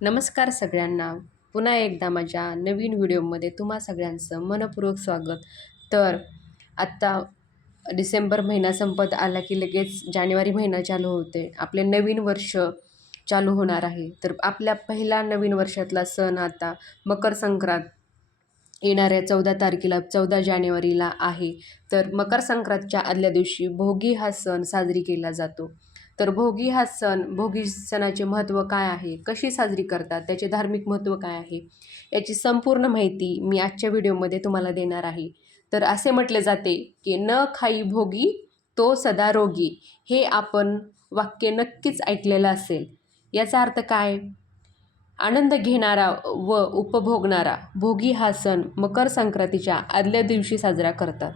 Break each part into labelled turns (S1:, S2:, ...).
S1: नमस्कार सगळ्यांना. पुन्हा एकदा माझ्या नवीन व्हिडिओमध्ये तुम्हा सगळ्यांचं मनपूर्वक स्वागत. तर आत्ता डिसेंबर महिना संपत आला की लगेच जानेवारी महिना चालू होते. आपले नवीन वर्ष चालू होणार आहे. तर आपल्या पहिला नवीन वर्षातला सण आता मकर संक्रांत येणाऱ्या चौदा तारखेला चौदा जानेवारीला आहे. तर मकर संक्रांतच्या आदल्या दिवशी भोगी हा सण साजरी केला जातो. तर भोगी हा सण भोगी सणाचे महत्त्व काय आहे? कशी साजरी करतात? त्याचे धार्मिक महत्त्व काय आहे? याची संपूर्ण माहिती मी आजच्या व्हिडिओमध्ये तुम्हाला देणार आहे. तर असे म्हटले जाते की न खाई भोगी तो सदा रोगी. हे आपण वाक्य नक्कीच ऐकलेलं असेल. याचा अर्थ काय? आनंद घेणारा व उपभोगणारा भोगी हा सण मकर संक्रांतीच्या आदल्या दिवशी साजरा करतात.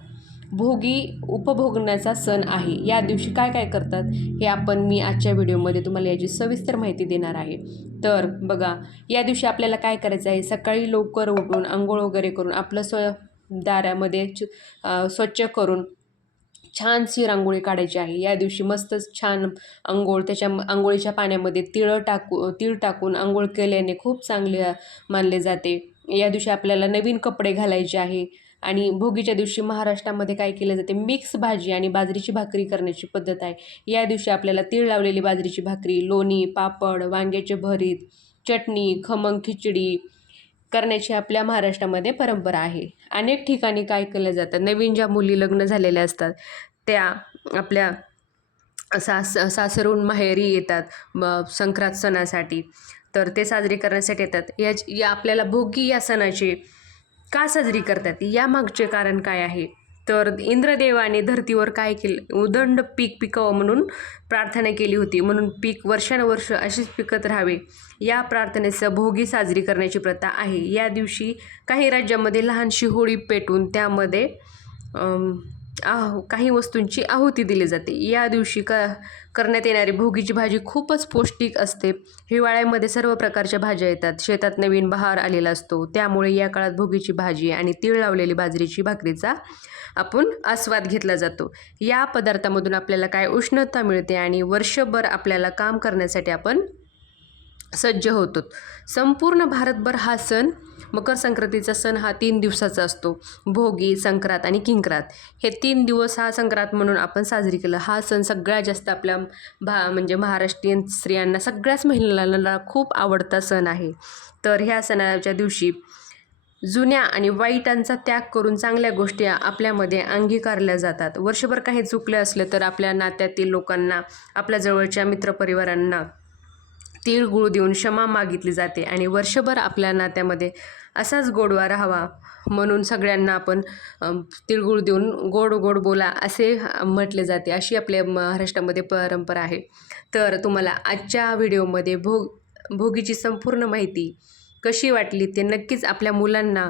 S1: भोगी उपभोगण्याचा सण आहे. या दिवशी काय काय करतात? हे आपण मी आजच्या व्हिडिओमध्ये तुम्हाला याची सविस्तर माहिती देणार आहे. तर बघा या दिवशी आपल्याला काय करायचं आहे? सकाळी लवकर उठून आंघोळ वगैरे करून आपलं स्व दारामध्ये स्वच्छ करून छानशी रांगोळी काढायची आहे. या दिवशी मस्तच छान आंघोळ त्याच्या आंघोळीच्या पाण्यामध्ये तिळं टाकू तीळ टाकून आंघोळ केल्याने खूप चांगले मानले जाते. या दिवशी आपल्याला नवीन कपडे घालायचे आहे. आणि भोगीच्या दिवशी महाराष्ट्रामध्ये काय केलं जाते? मिक्स भाजी आणि बाजरीची भाकरी करण्याची पद्धत आहे. या दिवशी आपल्याला तीळ लावलेली बाजरीची भाकरी लोणी पापड वांग्याचे भरीत चटणी खमंग खिचडी करण्याची आपल्या महाराष्ट्रामध्ये परंपरा आहे. अनेक ठिकाणी काय केलं जातं? नवीन ज्या मुली लग्न झालेल्या असतात त्या आपल्या सास सासरून माहेरी येतात संक्रांत सणासाठी. तर ते साजरे करण्यासाठी येतात. याच या आपल्याला भोगी या सणाचे का साजरी करतात? यामागचे कारण काय आहे? तर इंद्रदेवाने धर्तीवर काय केलं उदंड पीक पिकावं म्हणून प्रार्थना केली होती. म्हणून पीक वर्षानुवर्ष अशीच पिकत राहावे. या प्रार्थनेसह भोगी साजरी करण्याची प्रथा आहे. या दिवशी काही राज्यामध्ये लहानशी होळी पेटून त्यामध्ये आह काही वस्तूंची आहुती दिली जाते. या दिवशी क करण्यात येणारी भोगीची भाजी खूपच पौष्टिक असते. हिवाळ्यामध्ये सर्व प्रकारच्या भाज्या येतात. शेतात नवीन बहार आलेला असतो. त्यामुळे या काळात भोगीची भाजी आणि तीळ लावलेली बाजरीची भाकरीचा आपण आस्वाद घेतला जातो. या पदार्थामधून आपल्याला काय उष्णता मिळते आणि वर्षभर आपल्याला काम करण्यासाठी आपण सज्ज होतो. संपूर्ण भारतभर हा सण मकर संक्रांतीचा सण हा तीन दिवसाचा असतो. भोगी संक्रांत आणि किंक्रांत. हे तीन दिवस हा संक्रांत म्हणून आपण साजरी केला. हा सण सगळ्यात जास्त आपल्या भा म्हणजे महाराष्ट्रीयन स्त्रियांना सगळ्याच महिलांना खूप आवडता सण आहे. तर ह्या सणाच्या दिवशी जुन्या आणि वाईटांचा त्याग करून चांगल्या गोष्टी आपल्यामध्ये अंगीकारल्या जातात. वर्षभर काही चुकलं असलं तर आपल्या नात्यातील लोकांना आपल्या जवळच्या मित्रपरिवारांना तिळगुळ देऊन क्षमा मागितली जाते आणि वर्षभर आपल्या नात्यामध्ये असाच गोडवा राहावा म्हणून सगळ्यांना आपण तिळगुळ देऊन गोड गोड बोला असे म्हटले जाते. अशी आपल्या महाराष्ट्रामध्ये परंपरा आहे. तर तुम्हाला आजच्या व्हिडिओमध्ये भोग भोगीची संपूर्ण माहिती कशी वाटली ते नक्कीच आपल्या मुलांना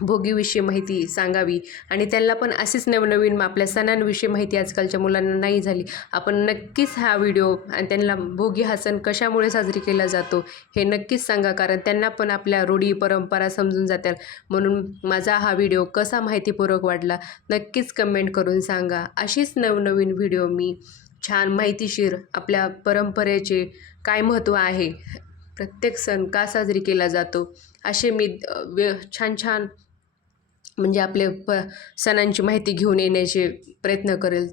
S1: भोगीविषयी माहिती सांगावी. आणि त्यांना पण अशीच नवनवीन आपल्या सणांविषयी माहिती आजकालच्या मुलांना नाही झाली. आपण नक्कीच हा व्हिडिओ आणि त्यांना भोगी हा सण कशामुळे साजरी केला जातो हे नक्कीच सांगा. कारण त्यांना पण आपल्या रूढी परंपरा समजून जातात म्हणून माझा हा व्हिडिओ कसा माहितीपूर्वक वाटला नक्कीच कमेंट करून सांगा. अशीच नवनवीन व्हिडिओ मी छान माहितीशीर आपल्या परंपरेचे काय महत्त्व आहे प्रत्येक सण का साजरी केला जातो? असे मी वे छान छान म्हणजे आपले प सणांची माहिती घेऊन येण्याचे प्रयत्न करेल.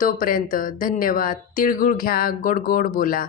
S1: तोपर्यंत धन्यवाद. तिळगुळ घ्या गोड गोड बोला.